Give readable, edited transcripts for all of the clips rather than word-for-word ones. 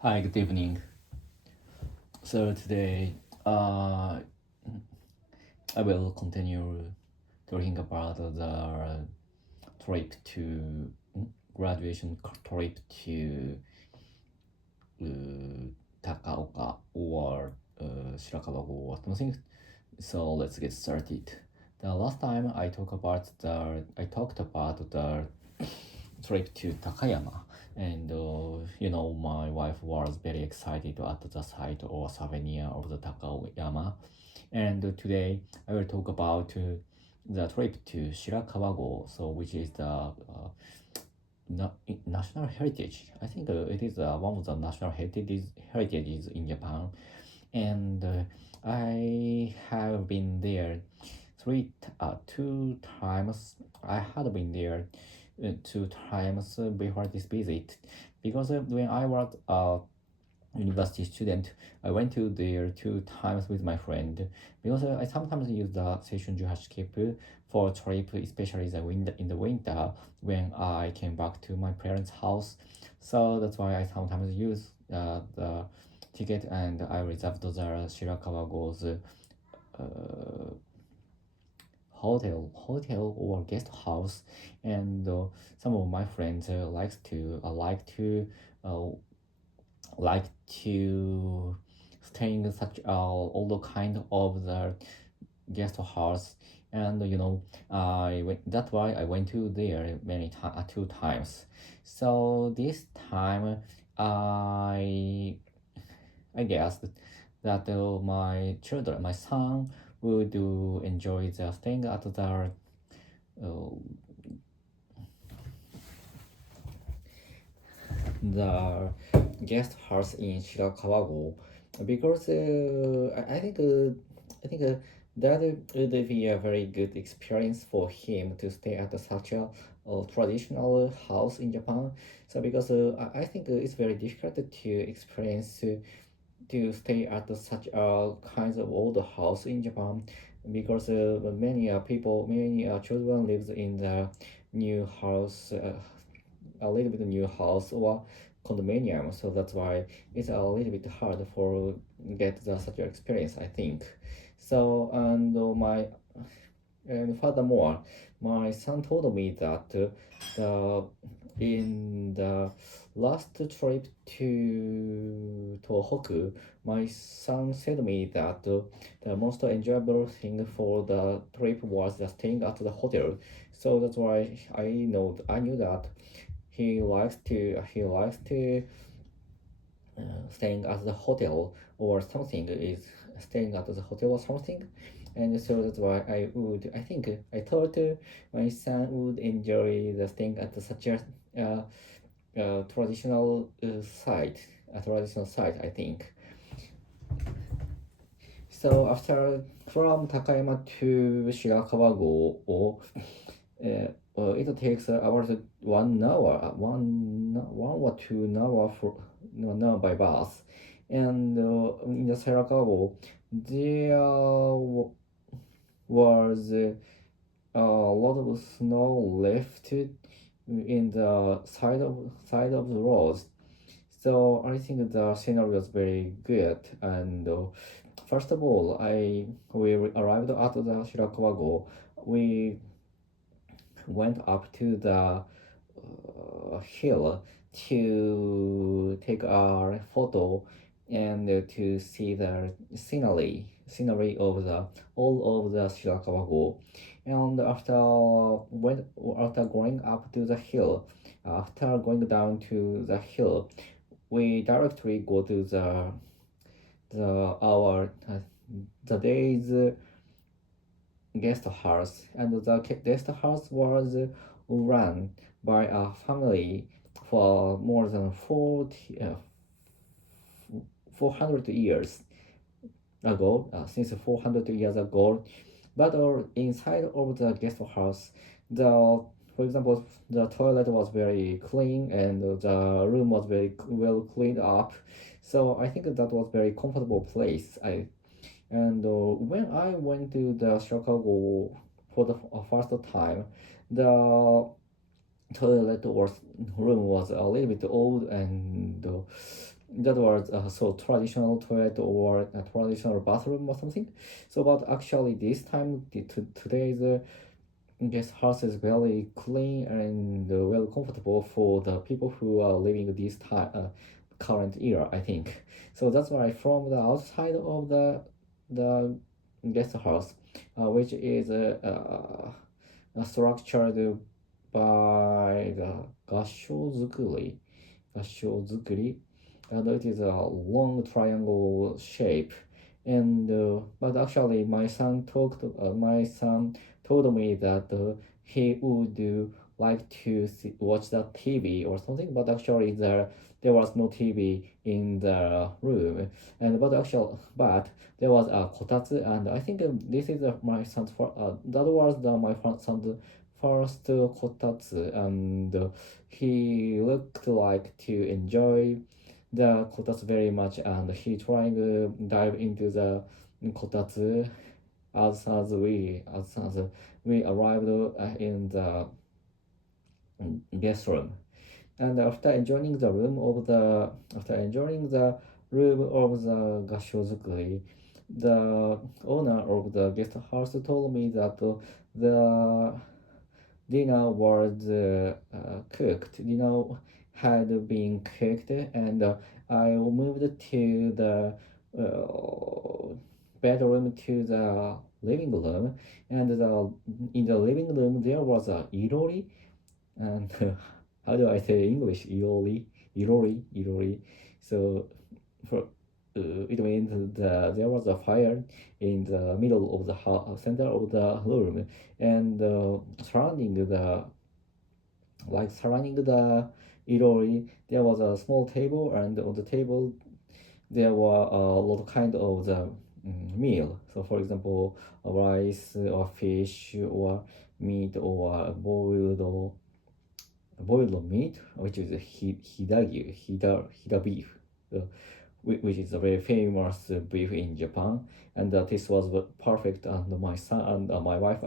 Hi, good evening. So today, I will continue talking about the trip to graduation trip to Takaoka or Shirakawa-go or something. So let's get started. The last time I talked about the trip to Takayama, and my wife was very excited at the sight or souvenir of the Takayama. And today I will talk about the trip to Shirakawa-go, so which is the national heritage. I think it is one of the national heritages in Japan, and I have been there 2 times. I had been there 2 times before this visit, because when I was a university student, I went to there 2 times with my friend, because I sometimes use the Seishun Juhashikip for trip, especially in the winter when I came back to my parents' house. So that's why I sometimes use the ticket, and I reserved the Shirakawa-go's hotel or guest house, and some of my friends uh, like to stay in such all the kind of the guest house, and that's why I went to there 2 times. So this time I guess that my son would enjoy the staying at uh, the guest house in Shirakawa-go, because I think that would be a very good experience for him to stay at such a traditional house in Japan. So because I think it's very difficult to experience to stay at such a kinds of old house in Japan, because many children lives in the new house, a little bit new house or condominium. So that's why it's a little bit hard for get such experience, I think. So and furthermore, my son told me that the in the last trip to Tohoku, my son said me that the most enjoyable thing for the trip was just staying at the hotel. So that's why I knew that he likes to staying at the hotel or something, is staying at the hotel or something. And so that's why I thought my son would enjoy the staying at such traditional site, a traditional site, I think. So after from Takayama to Shirakawa-go, it takes about 1 hour, 1 or 2 hour for 1 hour by bus. And in the Shirakawa, there was a lot of snow left in the side of the roads. So I think the scenario is very good. And first of all, we arrived at the Shirakawa-go. We went up to the hill to take a photo and to see the scenery of the all of the Shirakawa-go. And after going up to the hill, after going down to the hill, we directly go to the our the day's guest house, and the guest house was run by a family for more than 400 years ago, since 400 years ago. But inside of the guest house, for example, the toilet was very clean, and the room was very well cleaned up. So I think that was very comfortable place. And when I went to the Chicago for the first time, the toilet or room was a little bit old, and that was so traditional toilet or a traditional bathroom or something. So, but actually this time, today's guest house is very clean and well comfortable for the people who are living this time current era, I think. So that's why from the outside of the guest house, which is structured by the 合掌造り and it is a long triangle shape. And but actually, my son told me that he would like to watch that TV or something. But actually, there was no TV in the room, and but there was a kotatsu, and I think this is my son's that was my son's first kotatsu, and he looked like to enjoy the kotatsu very much, and he trying to dive into the kotatsu as we arrived in the guest room. And after enjoying the room of the gashozukuri, the owner of the guest house told me that the dinner was cooked. Dinner had been cooked, and I moved to the bedroom to the living room, and in the living room there was a irori, and how do I say English? Irori. So for it means there was a fire in the middle of the center of the room, and surrounding the irori, there was a small table, and on the table there were a lot of kind of the meal. So for example, rice or fish or meat or boiled meat, which is hida beef, uh, which is a very famous beef in Japan, and the taste was perfect. And my son and my wife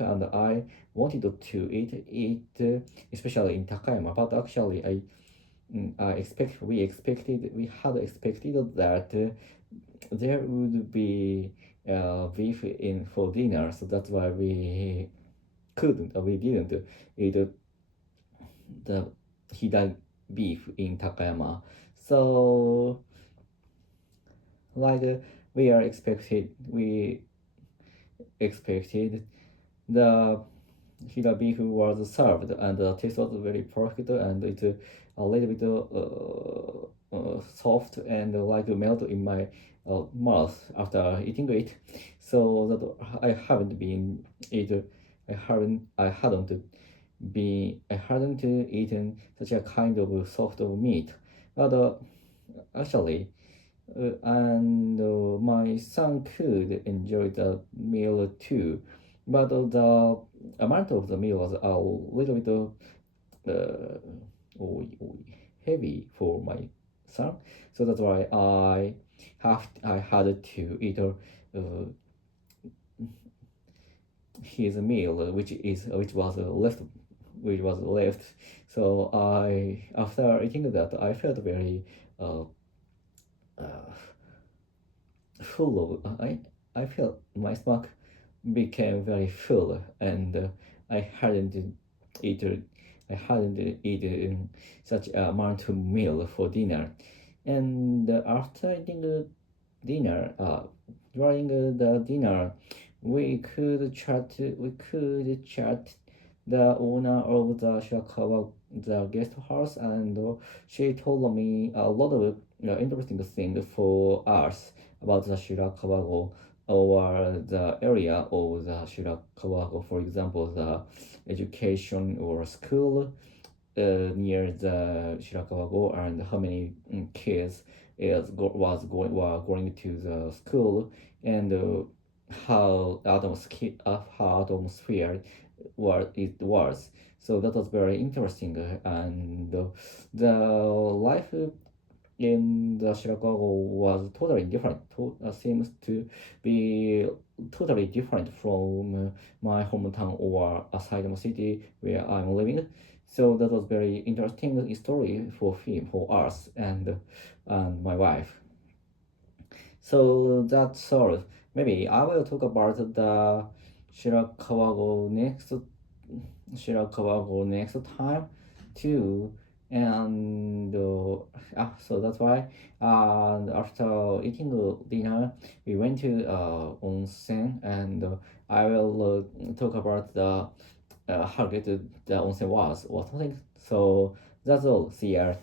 and I wanted to eat it, especially in Takayama. But actually, we had expected that there would be beef in for dinner, so that's why we didn't eat the hida beef in Takayama. So like we expected the hida beef was served, and the taste was very perfect, and it's a little bit soft and like melt in my mouth after eating it. So that I hadn't eaten such a kind of soft meat. But actually, and my son could enjoy the meal too. But the amount of the meal was a little bit heavy for my son. So that's why I had to eat his meal, which was left. So after eating that, I felt very uh, uh, full of I felt my stomach became very full, and eaten I hadn't eaten such amount of meal for dinner. And after eating dinner, during the dinner, we could chat the owner of the Shirakawa, the guest house, and she told me a lot of interesting things for us about the Shirakawa-go or the area of the Shirakawa-go. For example, the education or school near the Shirakawa-go, and how many kids were going to the school, and how atmosphere what it was. So that was very interesting, and the life in the Chicago was totally different. Seems to be totally different from my hometown or asylum city where I'm living. So that was very interesting story for him, for us, and my wife. So that's all. Maybe I will talk about the Shirakawa-go next time too. And so that's why. And after eating dinner, we went to onsen, and I will talk about the how good the onsen was or something. So that's all. See ya.